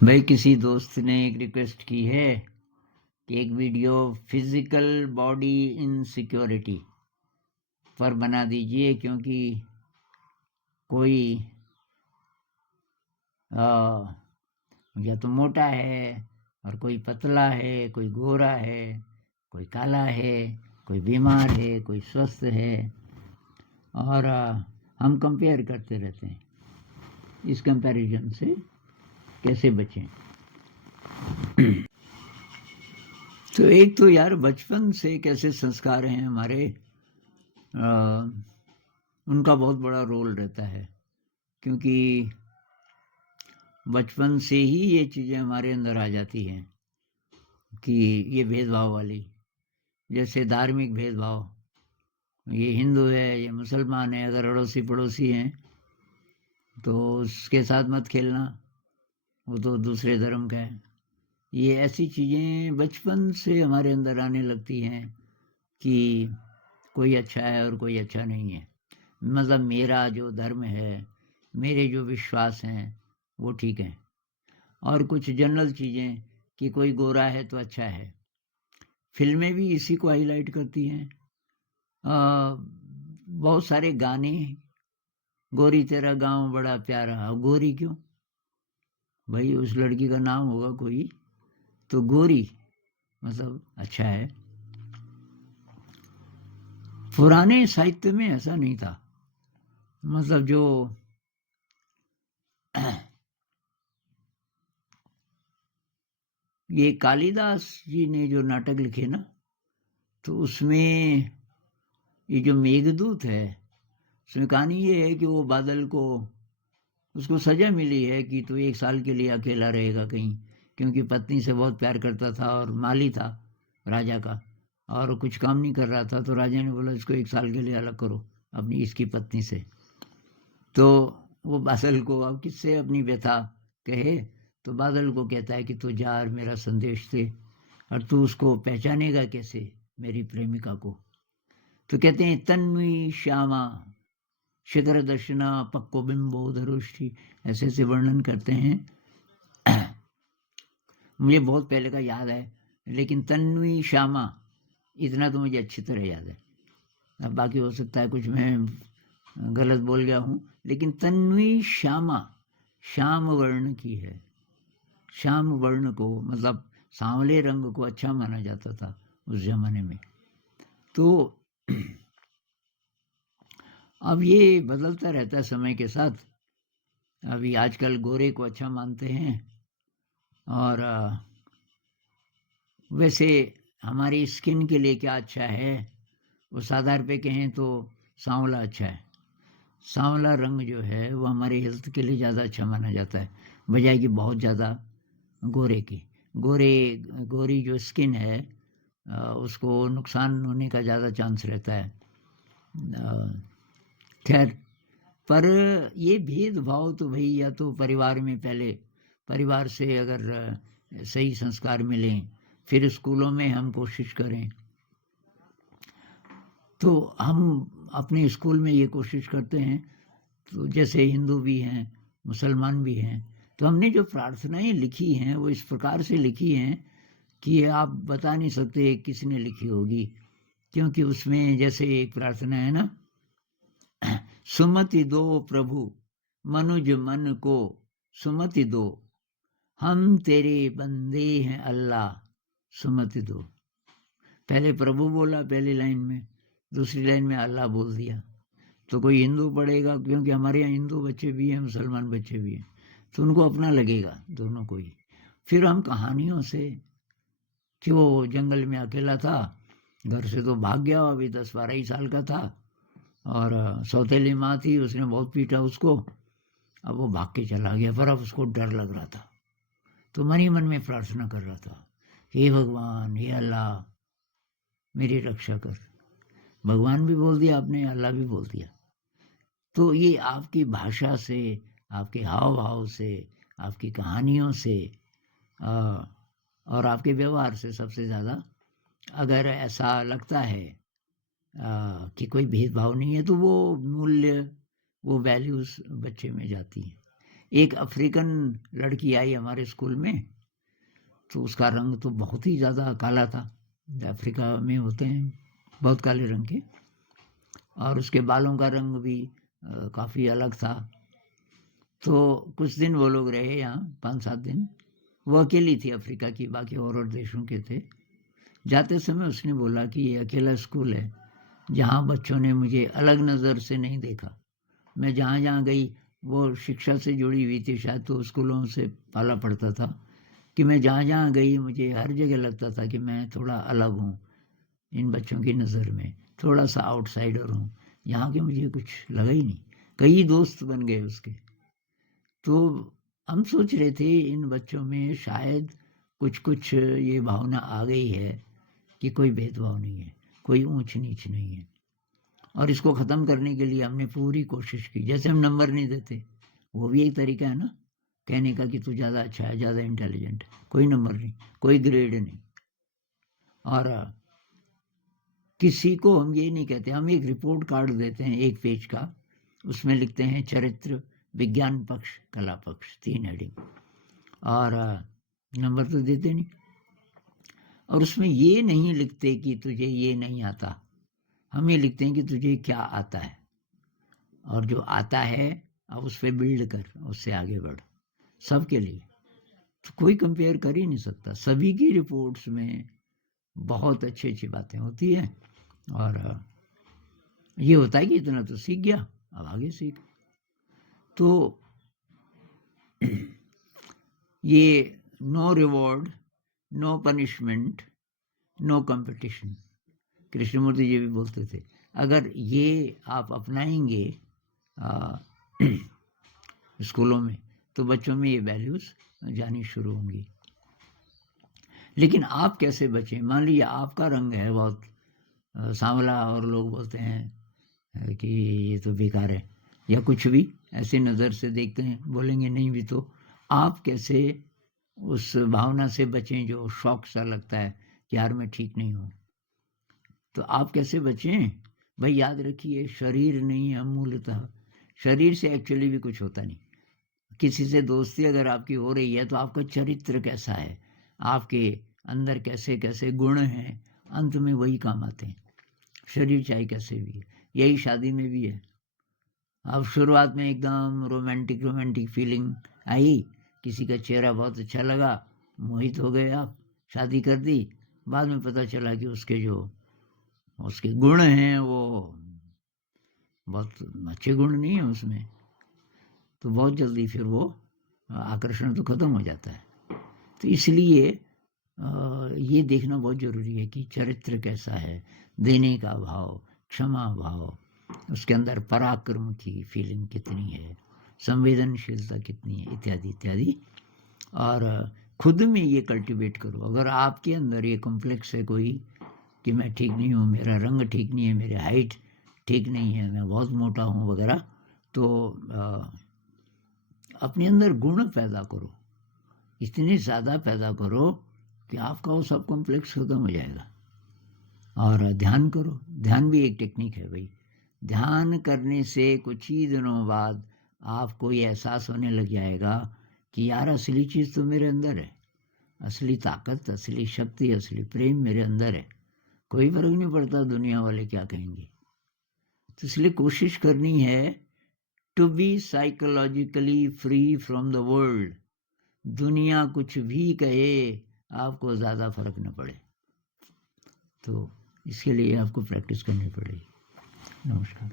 भाई किसी दोस्त ने एक रिक्वेस्ट की है कि एक वीडियो फिजिकल बॉडी इनसिक्योरिटी पर बना दीजिए, क्योंकि कोई आ, या तो मोटा है और कोई पतला है, कोई गोरा है, कोई काला है, कोई बीमार है, कोई स्वस्थ है। और हम कंपेयर करते रहते हैं। इस कंपैरिजन से कैसे बचें? तो एक तो यार बचपन से कैसे संस्कार हैं हमारे, उनका बहुत बड़ा रोल रहता है। क्योंकि बचपन से ही ये चीज़ें हमारे अंदर आ जाती हैं कि ये भेदभाव वाली, जैसे धार्मिक भेदभाव, ये हिंदू है, ये मुसलमान है, अगर अड़ोसी पड़ोसी हैं तो उसके साथ मत खेलना, वो तो दूसरे धर्म का है। ये ऐसी चीज़ें बचपन से हमारे अंदर आने लगती हैं कि कोई अच्छा है और कोई अच्छा नहीं है। मतलब मेरा जो धर्म है, मेरे जो विश्वास हैं वो ठीक हैं। और कुछ जनरल चीज़ें कि कोई गोरा है तो अच्छा है, फिल्में भी इसी को हाईलाइट करती हैं। बहुत सारे गाने, गोरी तेरा गांव बड़ा प्यारा, अब गोरी क्यों? भाई उस लड़की का नाम होगा कोई, तो गोरी मतलब अच्छा है। पुराने साहित्य में ऐसा नहीं था। मतलब जो ये कालिदास जी ने जो नाटक लिखे ना, तो उसमें ये जो मेघदूत है, उसमें कहानी ये है कि वो बादल को, उसको सजा मिली है कि तू 1 साल के लिए अकेला रहेगा कहीं, क्योंकि पत्नी से बहुत प्यार करता था और माली था राजा का, और कुछ काम नहीं कर रहा था। तो राजा ने बोला इसको 1 साल के लिए अलग करो अपनी इसकी पत्नी से। तो वो बादल को अब किससे अपनी व्यथा कहे, तो बादल को कहता है कि तू जा और मेरा संदेश दे, और तू उसको पहचानेगा कैसे, मेरी प्रेमिका को? तो कहते हैं तन्वी श्यामा शिखर दर्शना पक्को बिंबो धरुष्टि, ऐसे ऐसे वर्णन करते हैं। मुझे बहुत पहले का याद है, लेकिन तन्वी श्यामा इतना तो मुझे अच्छी तरह याद है। अब बाकी हो सकता है कुछ मैं गलत बोल गया हूँ, लेकिन तन्वी श्यामा श्याम वर्ण की है। श्याम वर्ण को मतलब सांवले रंग को अच्छा माना जाता था उस जमाने में। तो अब ये बदलता रहता है समय के साथ। अभी आजकल गोरे को अच्छा मानते हैं, और वैसे हमारी स्किन के लिए क्या अच्छा है, उस आधार पे कहें तो सांवला अच्छा है। सांवला रंग जो है वो हमारे हेल्थ के लिए ज़्यादा अच्छा माना जाता है, बजाय कि बहुत ज़्यादा गोरे की। गोरी जो स्किन है, उसको नुकसान होने का ज़्यादा चांस रहता है। खैर, पर ये भेदभाव तो भाई या तो परिवार में, पहले परिवार से अगर सही संस्कार मिलें, फिर स्कूलों में हम कोशिश करें। तो हम अपने स्कूल में ये कोशिश करते हैं, तो जैसे हिंदू भी हैं, मुसलमान भी हैं, तो हमने जो प्रार्थनाएं लिखी हैं वो इस प्रकार से लिखी हैं कि आप बता नहीं सकते किसने लिखी होगी। क्योंकि उसमें जैसे एक प्रार्थना है ना, सुमति दो प्रभु मनुज मन को, सुमति दो, हम तेरे बंदे हैं अल्लाह, सुमति दो। पहले प्रभु बोला पहली लाइन में, दूसरी लाइन में अल्लाह बोल दिया। तो कोई हिंदू पढ़ेगा, क्योंकि हमारे यहाँ हिंदू बच्चे भी हैं, मुसलमान बच्चे भी हैं, तो उनको अपना लगेगा दोनों को ही। फिर हम कहानियों से, कि वो जंगल में अकेला था, घर से तो भाग गया, अभी 10-12 ही साल का था, और सौतेली माँ थी, उसने बहुत पीटा उसको। अब वो भाग के चला गया, पर अब उसको डर लग रहा था, तो मन ही मन में प्रार्थना कर रहा था, हे भगवान, हे अल्लाह, मेरी रक्षा कर। भगवान भी बोल दिया आपने, अल्लाह भी बोल दिया। तो ये आपकी भाषा से, आपके हाव भाव से, आपकी कहानियों से, और आपके व्यवहार से सबसे ज़्यादा अगर ऐसा लगता है कि कोई भेदभाव नहीं है, तो वो मूल्य, वो वैल्यूज़ बच्चे में जाती हैं। एक अफ्रीकन लड़की आई हमारे स्कूल में, तो उसका रंग तो बहुत ही ज़्यादा काला था, अफ्रीका में होते हैं बहुत काले रंग के, और उसके बालों का रंग भी काफ़ी अलग था। तो कुछ दिन वो लोग रहे यहाँ, 5-7 दिन। वो अकेली थी अफ्रीका की, बाकी और देशों के थे। जाते समय उसने बोला कि ये अकेला स्कूल है जहाँ बच्चों ने मुझे अलग नज़र से नहीं देखा। मैं जहाँ जहाँ गई, वो शिक्षा से जुड़ी हुई थी शायद, तो स्कूलों से पाला पड़ता था कि मैं जहाँ जहाँ गई मुझे हर जगह लगता था कि मैं थोड़ा अलग हूँ इन बच्चों की नज़र में, थोड़ा सा आउटसाइडर हूँ। यहाँ के मुझे कुछ लगा ही नहीं। कई दोस्त बन गए उसके। तो हम सोच रहे थे इन बच्चों में शायद कुछ कुछ ये भावना आ गई है कि कोई भेदभाव नहीं है, कोई ऊंच नीच नहीं है। और इसको ख़त्म करने के लिए हमने पूरी कोशिश की। जैसे हम नंबर नहीं देते, वो भी एक तरीका है ना कहने का कि तू ज़्यादा अच्छा है, ज़्यादा इंटेलिजेंट है। कोई नंबर नहीं, कोई ग्रेड नहीं। और किसी को हम ये नहीं कहते, हम एक रिपोर्ट कार्ड देते हैं 1 पेज का, उसमें लिखते हैं चरित्र, विज्ञान पक्ष, कला पक्ष, 3 हेडिंग, और नंबर तो देते नहीं। और उसमें ये नहीं लिखते कि तुझे ये नहीं आता, हम ये लिखते हैं कि तुझे क्या आता है, और जो आता है अब उस पर बिल्ड कर, उससे आगे बढ़, सबके लिए। तो कोई कंपेयर कर ही नहीं सकता। सभी की रिपोर्ट्स में बहुत अच्छी अच्छी बातें होती हैं, और ये होता है कि इतना तो सीख गया, अब आगे सीख। तो ये no reward, no punishment, no competition, Krishnamurti ji भी बोलते थे। अगर ये आप अपनाएंगे स्कूलों में, तो बच्चों में ये वैल्यूज़ जानी शुरू होंगी। लेकिन आप कैसे बचें? मान लीजिए आपका रंग है बहुत सांवला, और लोग बोलते हैं कि ये तो बेकार है, या कुछ भी ऐसे नज़र से देखते हैं, बोलेंगे नहीं भी, तो आप कैसे उस भावना से बचें जो शौक सा लगता है कि यार मैं ठीक नहीं हूँ? तो आप कैसे बचें? भाई याद रखिए, शरीर नहीं है मूलतः, शरीर से एक्चुअली भी कुछ होता नहीं। किसी से दोस्ती अगर आपकी हो रही है तो आपका चरित्र कैसा है, आपके अंदर कैसे कैसे गुण हैं, अंत में वही काम आते हैं। शरीर चाहे कैसे भी है, यही शादी में भी है। अब शुरुआत में एकदम रोमांटिक फीलिंग आई, किसी का चेहरा बहुत अच्छा लगा, मोहित हो गए आप, शादी कर दी। बाद में पता चला कि उसके गुण हैं वो बहुत अच्छे गुण नहीं है उसमें, तो बहुत जल्दी फिर वो आकर्षण तो ख़त्म हो जाता है। तो इसलिए ये देखना बहुत ज़रूरी है कि चरित्र कैसा है, देने का भाव, क्षमा भाव, उसके अंदर पराक्रम की फीलिंग कितनी है, संवेदनशीलता कितनी है, इत्यादि इत्यादि। और खुद में ये कल्टीवेट करो। अगर आपके अंदर ये कॉम्प्लेक्स है कोई कि मैं ठीक नहीं हूँ, मेरा रंग ठीक नहीं है, मेरी हाइट ठीक नहीं है, मैं बहुत मोटा हूँ वगैरह, तो अपने अंदर गुण पैदा करो, इतने ज़्यादा पैदा करो कि आपका वो सब कॉम्प्लेक्स खत्म हो जाएगा। और ध्यान करो, ध्यान भी एक टेक्निक है भाई। ध्यान करने से कुछ ही दिनों बाद आपको ये एहसास होने लग जाएगा कि यार असली चीज़ तो मेरे अंदर है, असली ताकत, असली शक्ति, असली प्रेम मेरे अंदर है। कोई फर्क नहीं पड़ता दुनिया वाले क्या कहेंगे। तो इसलिए कोशिश करनी है to be psychologically free from the world. दुनिया कुछ भी कहे, आपको ज़्यादा फर्क न पड़े। तो इसके लिए आपको प्रैक्टिस करनी पड़ेगी। नमस्कार।